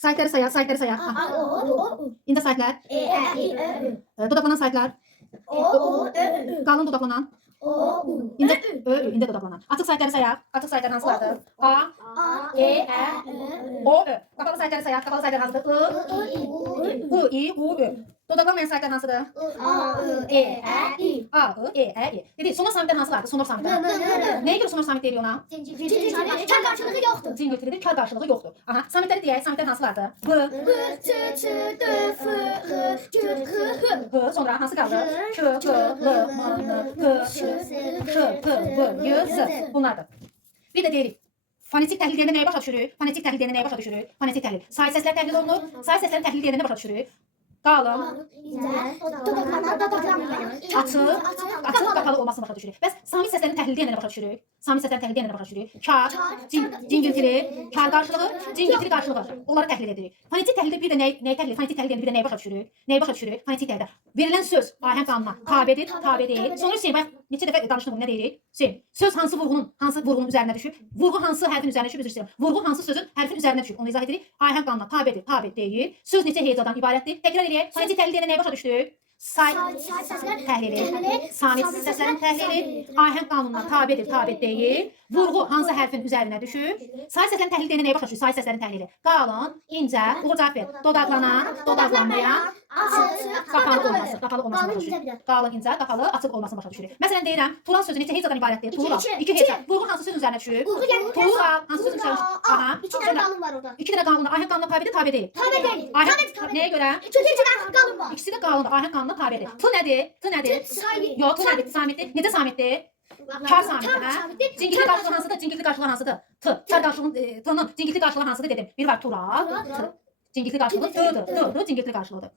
Saitləri sayaq, saitləri sayaq. A, O, İncə saitlər, E, I, Ö, dodaqlanan saitlər, O, Ö, qalın dodaqlanan, O, U, incə incə dodaqlanan. Açıq saitləri sayaq. Açıq saitlər hansılardır? A, A, E, Ə, O, Ö. Qapalı saitləri sayaq. Qapalı saitlər hansıdır? I, U, Ö. Dodaqlanmayan saitlər hansıdır? A, I, E, I. A, I, E, Ə, I. Dedik, sonor samitlər hansılardır? Sonor samitlər. Nəyə görə sonor samit deyirik ona? Kar karşılığı yoktur. Cingiltilidir, kar qarşılığı yoxdur. Aha, samitləri deyək. Samitlər hansılardır? B, B, Ç, Ç, D, F, H, G, H, H. H, sonra hansı qaldı? K, K, L, M, N, P, Ş, P, V, Y, Z. Bunlardır. Bir də deyirik. Fonetik təhlil deyəndə nəyə başa düşürük? Fonetik təhlil deyəndə nəyə başa düşürük? Fonetik təhlil. Say səslər təhlil olunur. Say səslərin təhlil deyəndə nə başa düşürük? Qalın, açıq, qapalı olmasını başa düşürük. Bəs samit səslərin təhlil deyəndə nə başa düşürük? Samit səslərin təhlil deyəndə nə başa düşürük? Kar, cingiltili, kar qarşılığı, cingiltili qarşılığı. Onları təhlil edirik. Fonetik təhlildə bir də nəyi təhlil? Fonetik təhlil deyəndə bir də nəyi başa düşürük? Nəyi başa düşürük? Fonetik təhlildə verilən söz ahəng qanununa tabedir, tabe deyil. Sonra Hüseyn bax neçə dəfə danışdıq bunu, nə deyirik? Hüseyn, söz hansı vurğunun üzərinə düşüb? Vurğu hansı hərfin üzərinə düşüb? Üzr istəyirəm. Vurğu hansı sözün hərfin üzərinə düşüb? Onu izah edirik. Ahəng qanununa tabedir, tabe deyil. Söz neçə hecadan ibarətdir? Təkrar eləyək. Fonetik təhlil deyəndə nəyə başa düşdük? Say təhlili, samit səslərin təhlili, ahəng qanununa tabedir, tabe deyil. Vurğu hansı hərfin üzərinə düşür? Say səslərin təhlili deyəndə nəyə başa düşür? Say səslərin təhlili. Qalın, incə, uğur cavab ver. Dodaqlanan, dodaqlanmayan, qapalı olması, qapalı olmasını başa düşürük. Qalın, incə, qapalı, açıq olmasını başa düşürük. Məsələn deyirəm, Turan sözü neçə hecadan ibarətdir? Tuğra, 2 heca. Vurğu hansı sözün üzərinə düşür? Tuğra, hansı sözün üzərinə düşür? Aha. 2 tane kalın var orada. 2 dənə qanunla, ahəng qanununa tabedir, tabe deyil. Tabe değil. Ahəng nəyə görə? Çünkü 2 tane kalın var. İkisi də qanunla, ahəng qanununa tabedir. T nədir? T nədir? Yox, T nədir? Samitdir. Necə samitdir? Kar samitdir, hə? Cingilti qarşılığı hansıdır? Cingilti qarşılığı hansıdır? T. Kar qarşılığının T'nın cingilti qarşılığı hansıdır dedim. Bir var tura, T. Cingilti qarşılığı T'dır. T'dır, cingilti qarşılığıdır.